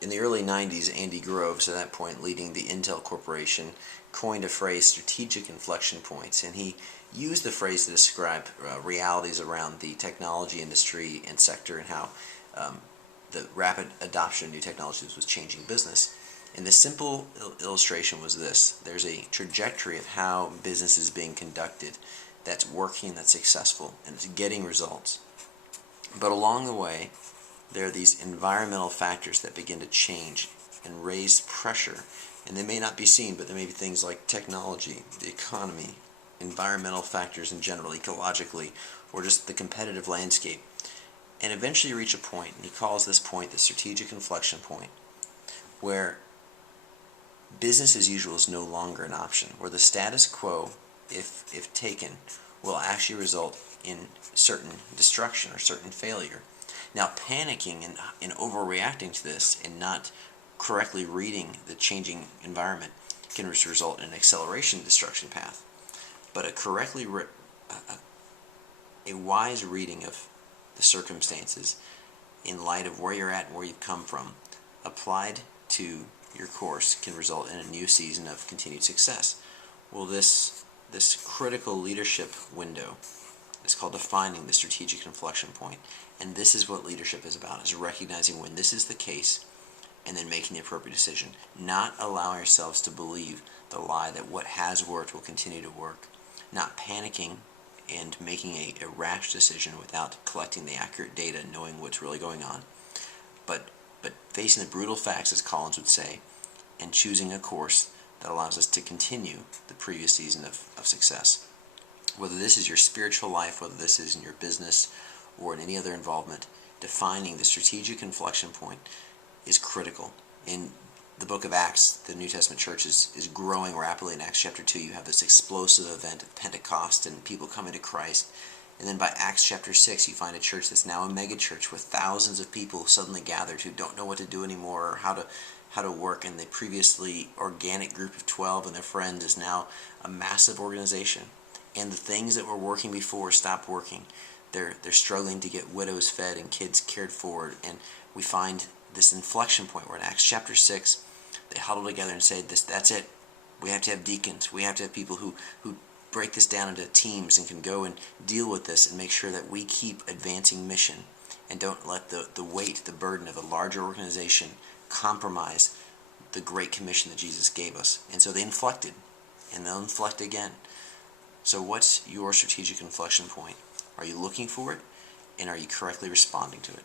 in the early 90s, Andy Groves, at that point leading the Intel Corporation, coined a phrase, strategic inflection points, and he used the phrase to describe realities around the technology industry and sector and how the rapid adoption of new technologies was changing business. And the simple illustration was this. There's a trajectory of how business is being conducted that's working, that's successful, and it's getting results. But along the way, there are these environmental factors that begin to change and raise pressure. And they may not be seen, but there may be things like technology, the economy, environmental factors in general, ecologically, or just the competitive landscape. And eventually you reach a point, and he calls this point the strategic inflection point, where business as usual is no longer an option, where the status quo, if taken, will actually result in certain destruction or certain failure. Now, panicking and overreacting to this and not correctly reading the changing environment can result in an acceleration destruction path. But a wise reading of the circumstances in light of where you're at and where you've come from, applied to your course, can result in a new season of continued success. Well, this critical leadership window is called defining the strategic inflection point. And this is what leadership is about, is recognizing when this is the case and then making the appropriate decision. Not allowing ourselves to believe the lie that what has worked will continue to work. Not panicking and making a rash decision without collecting the accurate data, knowing what's really going on. But facing the brutal facts, as Collins would say, and choosing a course that allows us to continue the previous season of success. Whether this is your spiritual life, whether this is in your business or in any other involvement, defining the strategic inflection point is critical. In the book of Acts, the New Testament church is growing rapidly. In Acts chapter 2, you have this explosive event of Pentecost and people coming to Christ. And then by Acts chapter 6, you find a church that's now a mega church with thousands of people suddenly gathered who don't know what to do anymore or how to work. And the previously organic group of 12 and their friends is now a massive organization. And the things that were working before stopped working. They're struggling to get widows fed and kids cared for. And we find this inflection point where in Acts chapter 6, they huddle together and say, that's it. We have to have deacons. We have to have people who break this down into teams and can go and deal with this and make sure that we keep advancing mission and don't let the weight, the burden of a larger organization compromise the great commission that Jesus gave us. And so they inflected, and they'll inflect again. So what's your strategic inflection point? Are you looking for it, and are you correctly responding to it?